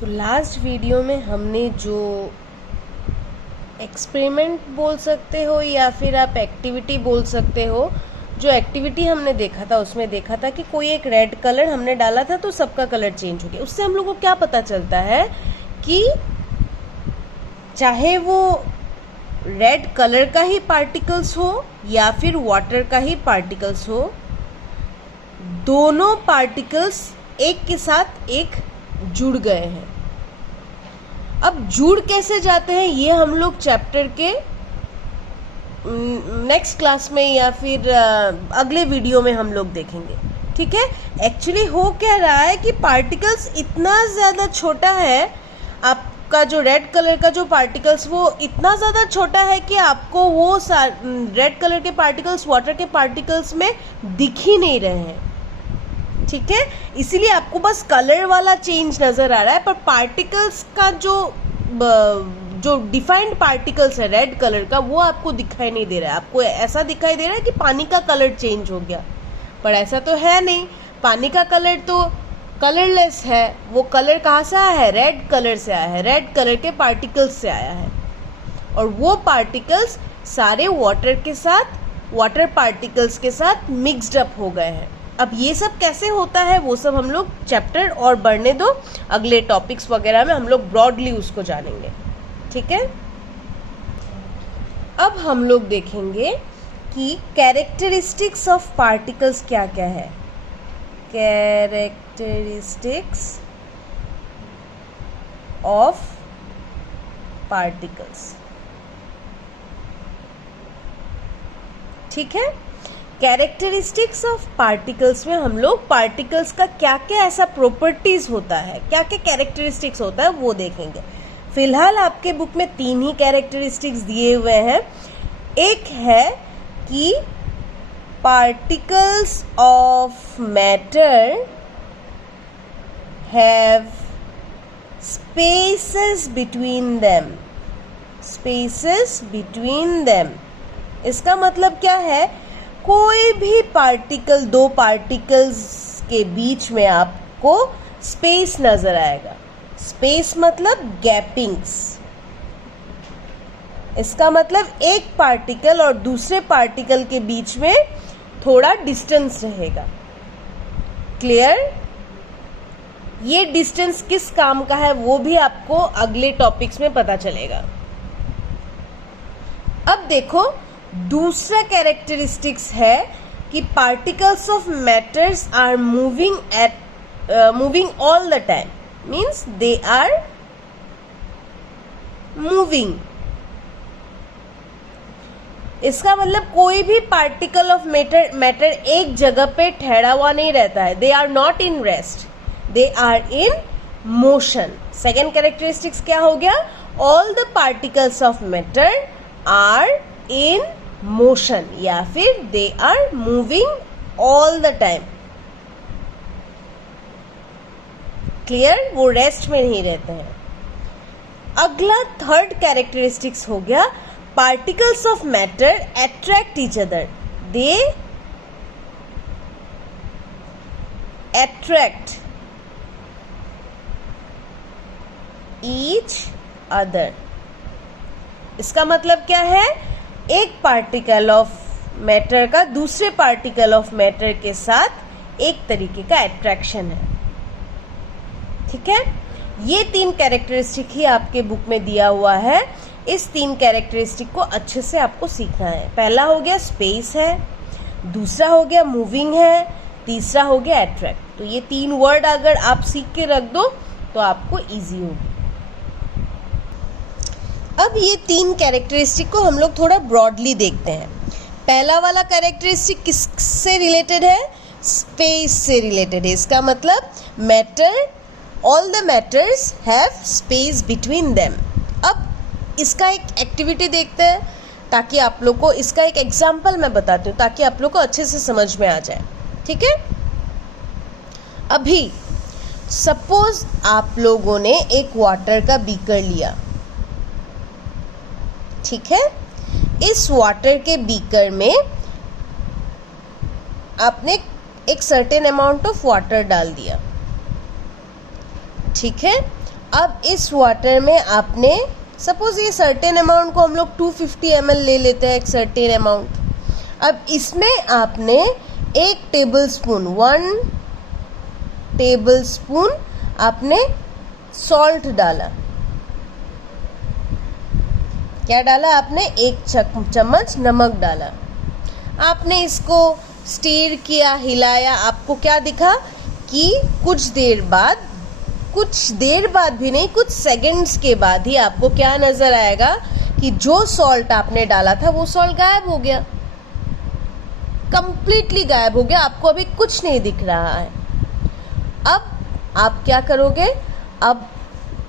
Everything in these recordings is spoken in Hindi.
तो लास्ट वीडियो में हमने जो एक्सपेरिमेंट बोल सकते हो या फिर आप एक्टिविटी बोल सकते हो, जो एक्टिविटी हमने देखा था उसमें देखा था कि कोई एक रेड कलर हमने डाला था तो सबका कलर चेंज हो गया। उससे हम लोग को क्या पता चलता है कि चाहे वो रेड कलर का ही पार्टिकल्स हो या फिर वाटर का ही पार्टिकल्स हो, दोनों पार्टिकल्स एक के साथ एक जुड़ गए हैं। अब जुड़ कैसे जाते हैं ये हम लोग चैप्टर के नेक्स्ट क्लास में या फिर अगले वीडियो में हम लोग देखेंगे। ठीक है, एक्चुअली हो क्या रहा है कि पार्टिकल्स इतना ज़्यादा छोटा है, आपका जो रेड कलर का जो पार्टिकल्स वो इतना ज़्यादा छोटा है कि आपको वो रेड कलर के पार्टिकल्स वाटर के पार्टिकल्स में दिख ही नहीं रहे हैं। ठीक है, इसीलिए आपको बस कलर वाला चेंज नजर आ रहा है, पर पार्टिकल्स का जो डिफाइंड पार्टिकल्स है रेड कलर का वो आपको दिखाई नहीं दे रहा है। आपको ऐसा दिखाई दे रहा है कि पानी का कलर चेंज हो गया, पर ऐसा तो है नहीं। पानी का कलर तो कलरलेस है। वो कलर कहाँ से आया है? रेड कलर से आया है, रेड कलर के पार्टिकल्स से आया है। और वो पार्टिकल्स सारे वाटर पार्टिकल्स के साथ मिक्सड अप हो गए हैं। अब ये सब कैसे होता है वो सब हम लोग चैप्टर और बढ़ने दो, अगले टॉपिक्स वगैरह में हम लोग ब्रॉडली उसको जानेंगे। ठीक है, अब हम लोग देखेंगे कि कैरेक्टरिस्टिक्स ऑफ पार्टिकल्स क्या क्या है। Characteristics of particles. ठीक है, कैरेक्टरिस्टिक्स ऑफ पार्टिकल्स में हम लोग पार्टिकल्स का क्या क्या ऐसा प्रॉपर्टीज होता है, क्या क्या कैरेक्टरिस्टिक्स होता है वो देखेंगे। फिलहाल आपके बुक में 3 ही कैरेक्टरिस्टिक्स दिए हुए हैं। एक है कि particles of matter have spaces between them. Spaces between them इसका मतलब क्या है? कोई भी पार्टिकल, 2 पार्टिकल्स के बीच में आपको स्पेस नजर आएगा। स्पेस मतलब गैपिंग्स। इसका मतलब एक पार्टिकल और दूसरे पार्टिकल के बीच में थोड़ा डिस्टेंस रहेगा। क्लियर? ये डिस्टेंस किस काम का है वो भी आपको अगले टॉपिक्स में पता चलेगा। अब देखो, दूसरा कैरेक्टरिस्टिक्स है कि particles of matters are moving all the time, means they are moving. इसका मतलब कोई भी पार्टिकल ऑफ मैटर एक जगह पे ठहरा हुआ नहीं रहता है। They are not in rest, they are in motion. Second characteristics क्या हो गया? All the particles of matter are in motion या फिर they are moving all the time. Clear? वो रेस्ट में नहीं रहते हैं। अगला थर्ड कैरेक्टरिस्टिक्स हो गया particles of matter attract each other. They attract each other. इसका मतलब क्या है? एक पार्टिकल ऑफ मैटर का दूसरे पार्टिकल ऑफ मैटर के साथ एक तरीके का अट्रैक्शन है। ठीक है, ये 3 कैरेक्टरिस्टिक ही आपके बुक में दिया हुआ है। इस 3 कैरेक्टरिस्टिक को अच्छे से आपको सीखना है। पहला हो गया स्पेस है, दूसरा हो गया मूविंग है, तीसरा हो गया अट्रैक्ट। तो ये 3 वर्ड अगर आप सीख के रख दो तो आपको इजी होगी। अब ये 3 कैरेक्टरिस्टिक को हम लोग थोड़ा ब्रॉडली देखते हैं। पहला वाला कैरेक्टरिस्टिक किससे रिलेटेड है? स्पेस से रिलेटेड है। इसका मतलब matter, all the matters have space between them. अब इसका एक एक्टिविटी देखते हैं ताकि आप लोग को इसका एक एग्जाम्पल मैं बताती हूँ ताकि आप लोग को अच्छे से समझ में आ जाए। ठीक है, अभी सपोज आप लोगों ने एक वाटर का बीकर लिया। ठीक है, इस वाटर के बीकर में आपने एक सर्टेन अमाउंट ऑफ वाटर डाल दिया। ठीक है, अब इस वाटर में आपने सपोज ये सर्टेन अमाउंट को हम लोग 250 ml ले लेते हैं, एक सर्टेन अमाउंट। अब इसमें आपने 1 टेबलस्पून आपने सॉल्ट डाला। क्या डाला आपने? 1 चम्मच नमक डाला। आपने इसको स्टीर किया, हिलाया। आपको क्या दिखा कि कुछ देर बाद भी नहीं, कुछ सेकंड्स के बाद ही आपको क्या नजर आएगा कि जो सॉल्ट आपने डाला था वो सॉल्ट गायब हो गया, कंप्लीटली गायब हो गया। आपको अभी कुछ नहीं दिख रहा है। अब आप क्या करोगे? अब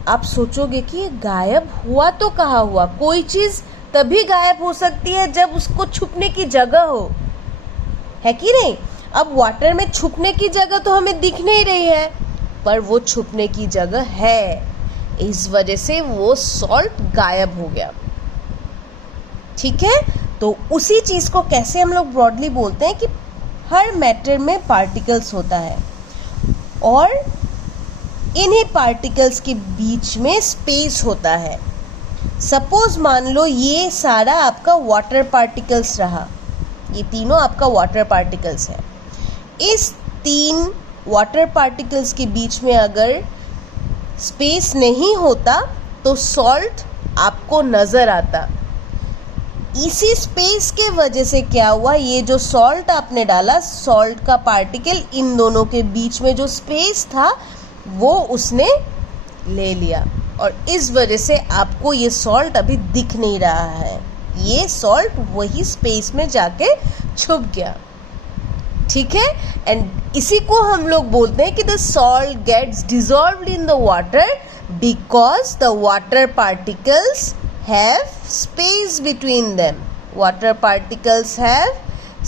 आप सोचोगे कि ये गायब हुआ तो कहाँ हुआ? कोई चीज तभी गायब हो सकती है जब उसको छुपने की जगह हो, है कि नहीं? अब वाटर में छुपने की जगह तो हमें दिख नहीं रही है, पर वो छुपने की जगह है, इस वजह से वो सॉल्ट गायब हो गया। ठीक है, तो उसी चीज को कैसे हम लोग ब्रॉडली बोलते हैं कि हर मैटर में पार्टिकल्स होता है और इन्हीं पार्टिकल्स के बीच में स्पेस होता है। सपोज मान लो ये सारा आपका वाटर पार्टिकल्स रहा, ये तीनों आपका वाटर पार्टिकल्स है। इस 3 वाटर पार्टिकल्स के बीच में अगर स्पेस नहीं होता तो सॉल्ट आपको नजर आता। इसी स्पेस के वजह से क्या हुआ, ये जो सॉल्ट आपने डाला, सॉल्ट का पार्टिकल इन दोनों के बीच में जो स्पेस था वो उसने ले लिया और इस वजह से आपको ये सॉल्ट अभी दिख नहीं रहा है। ये सॉल्ट वही स्पेस में जाके छुप गया। ठीक है, एंड इसी को हम लोग बोलते हैं कि the salt gets dissolved in the water because the water particles have space between them. Water particles have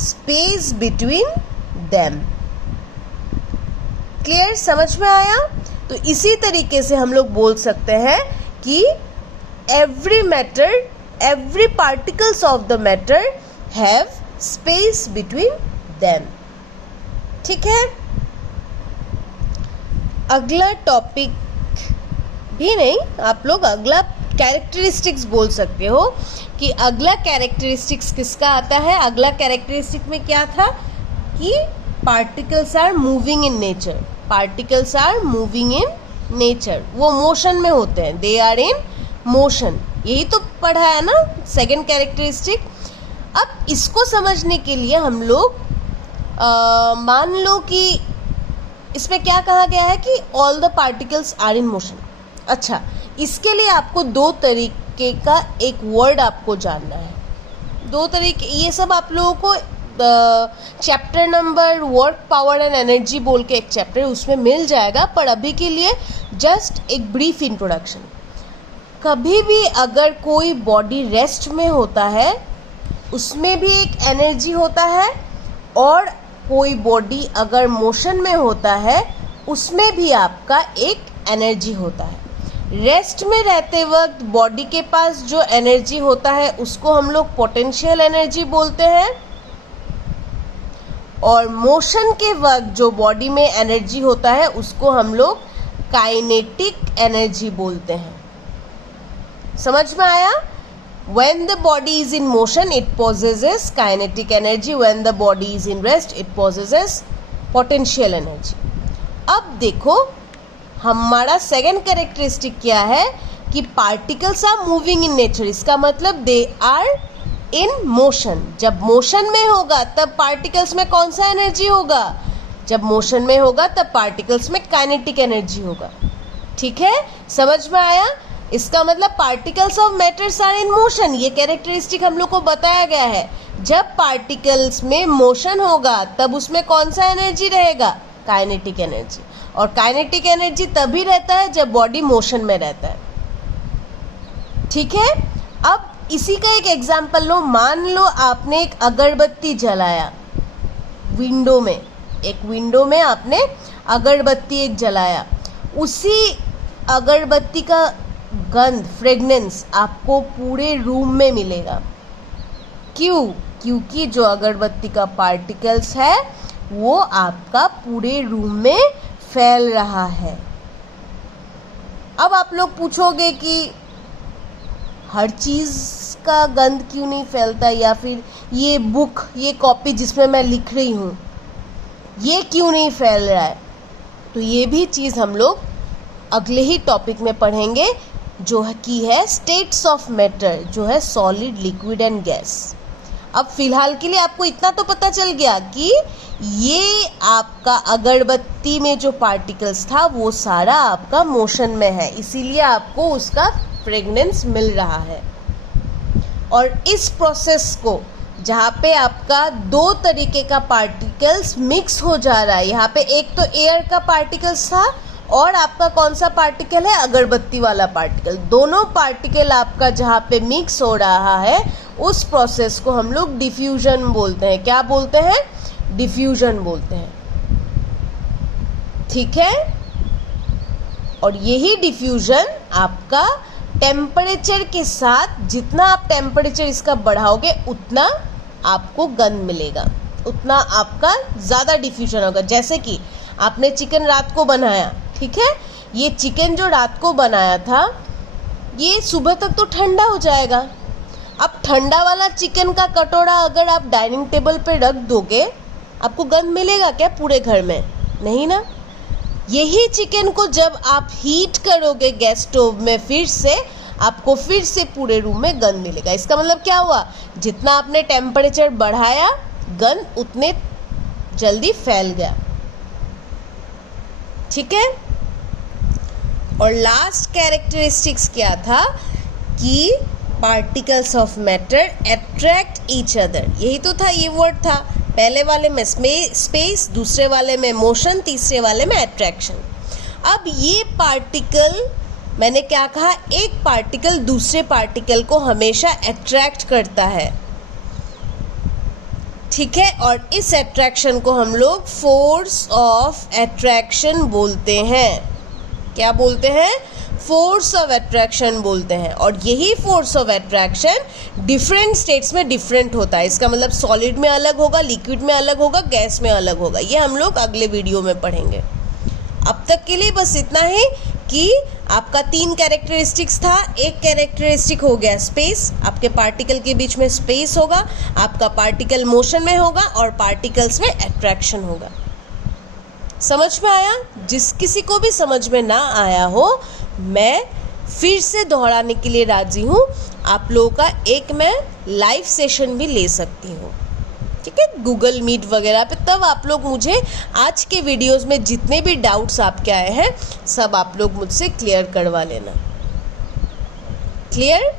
space between them. Clear? समझ में आया? तो इसी तरीके से हम लोग बोल सकते हैं कि every matter, every particles of the matter have space between them. ठीक है, अगला टॉपिक भी नहीं, आप लोग अगला कैरेक्टरिस्टिक्स बोल सकते हो कि अगला कैरेक्टरिस्टिक्स किसका आता है। अगला कैरेक्टरिस्टिक में क्या था कि particles are moving in nature. Particles are moving in nature, वो मोशन में होते हैं, दे आर इन मोशन। यही तो पढ़ा है ना सेकंड कैरेक्टरिस्टिक। अब इसको समझने के लिए हम लोग मान लो कि इसमें क्या कहा गया है कि all the particles are in motion. अच्छा, इसके लिए आपको 2 तरीके का एक वर्ड आपको जानना है। 2 तरीके, ये सब आप लोगों को chapter number work power and energy बोल के एक चैप्टर है, उसमें मिल जाएगा, पर अभी के लिए जस्ट एक ब्रीफ इंट्रोडक्शन। कभी भी अगर कोई बॉडी रेस्ट में होता है उसमें भी एक एनर्जी होता है, और कोई बॉडी अगर मोशन में होता है उसमें भी आपका एक एनर्जी होता है। रेस्ट में रहते वक्त बॉडी के पास जो एनर्जी होता है उसको हम लोग पोटेंशियल एनर्जी बोलते हैं, और मोशन के वक्त जो बॉडी में एनर्जी होता है उसको हम लोग काइनेटिक एनर्जी बोलते हैं। समझ में आया? When the body is in motion it possesses kinetic energy, when the body is in rest it possesses potential energy। अब देखो हमारा सेकंड कैरेक्टरिस्टिक क्या है कि particles are moving in nature. इसका मतलब दे आर इन मोशन। जब मोशन में होगा तब पार्टिकल्स में कौन सा एनर्जी होगा? जब मोशन में होगा तब पार्टिकल्स में काइनेटिक एनर्जी होगा। ठीक है, समझ में आया? इसका मतलब particles of matters are in motion, ये कैरेक्टरिस्टिक हम लोग को बताया गया है। जब पार्टिकल्स में मोशन होगा तब उसमें कौन सा एनर्जी रहेगा? Kinetic energy. और काइनेटिक एनर्जी तभी रहता है जब बॉडी मोशन में रहता है। ठीक है, अब इसी का एक एग्जाम्पल लो। मान लो आपने एक अगरबत्ती जलाया विंडो में, एक विंडो में आपने अगरबत्ती एक जलाया। उसी अगरबत्ती का गंध, फ्रेगनेंस आपको पूरे रूम में मिलेगा। क्यों? क्योंकि जो अगरबत्ती का पार्टिकल्स है वो आपका पूरे रूम में फैल रहा है। अब आप लोग पूछोगे कि हर चीज़ का गंध क्यों नहीं फैलता, या फिर ये बुक, ये कॉपी जिसमें मैं लिख रही हूँ, ये क्यों नहीं फैल रहा है। तो ये भी चीज़ हम लोग अगले ही टॉपिक में पढ़ेंगे, जो है की है स्टेट्स ऑफ मैटर, जो है सॉलिड, लिक्विड एंड गैस। अब फिलहाल के लिए आपको इतना तो पता चल गया कि ये आपका अगरबत्ती में जो पार्टिकल्स था वो सारा आपका मोशन में है, इसीलिए आपको उसका फ्रेगनेंस मिल रहा है। और इस प्रोसेस को, जहाँ पे आपका दो तरीके का पार्टिकल्स मिक्स हो जा रहा है, यहाँ पे एक तो एयर का पार्टिकल्स था और आपका कौन सा पार्टिकल है, अगरबत्ती वाला पार्टिकल। दोनों पार्टिकल आपका जहाँ पे मिक्स हो रहा है उस प्रोसेस को हम लोग डिफ्यूजन बोलते हैं। क्या बोलते हैं, डिफ्यूजन बोलते हैं, ठीक है। और यही डिफ्यूजन आपका टेम्परेचर के साथ, जितना आप टेम्परेचर इसका बढ़ाओगे उतना आपको गंध मिलेगा, उतना आपका ज़्यादा डिफ्यूजन होगा। जैसे कि आपने चिकन रात को बनाया, ठीक है, ये चिकन जो रात को बनाया था ये सुबह तक तो ठंडा हो जाएगा। अब ठंडा वाला चिकन का कटोरा अगर आप डाइनिंग टेबल पे रख दोगे, आपको गंध मिलेगा क्या पूरे घर में? नहीं ना। यही चिकन को जब आप हीट करोगे गैस स्टोव में, फिर से आपको फिर से पूरे रूम में गंध मिलेगा। इसका मतलब क्या हुआ, जितना आपने टेम्परेचर बढ़ाया गंध उतने जल्दी फैल गया, ठीक है। और लास्ट कैरेक्टरिस्टिक्स क्या था कि particles of matter attract each other, यही तो था, ये वर्ड था। पहले वाले में स्पेस, दूसरे वाले में मोशन, तीसरे वाले में अट्रैक्शन। अब ये पार्टिकल, मैंने क्या कहा, एक पार्टिकल दूसरे पार्टिकल को हमेशा अट्रैक्ट करता है, ठीक है। और इस अट्रैक्शन को हम लोग फोर्स ऑफ अट्रैक्शन बोलते हैं। क्या बोलते हैं, फोर्स ऑफ अट्रैक्शन बोलते हैं। और यही force of attraction different states में डिफरेंट होता है। इसका मतलब सॉलिड में अलग होगा, लिक्विड में अलग होगा, गैस में अलग होगा। ये हम लोग अगले वीडियो में पढ़ेंगे। अब तक के लिए बस इतना ही कि आपका 3 कैरेक्टरिस्टिक्स था। एक कैरेक्टरिस्टिक हो गया स्पेस, आपके पार्टिकल के बीच में स्पेस होगा, आपका पार्टिकल मोशन में होगा और पार्टिकल्स में अट्रैक्शन होगा। समझ में आया? जिस किसी को भी समझ में ना आया हो, मैं फिर से दोहराने के लिए राजी हूँ। आप लोगों का एक मैं लाइव सेशन भी ले सकती हूँ, ठीक है, गूगल मीट वगैरह पे। तब आप लोग मुझे आज के वीडियोस में जितने भी डाउट्स आपके आए हैं सब आप लोग मुझसे क्लियर करवा लेना। क्लियर?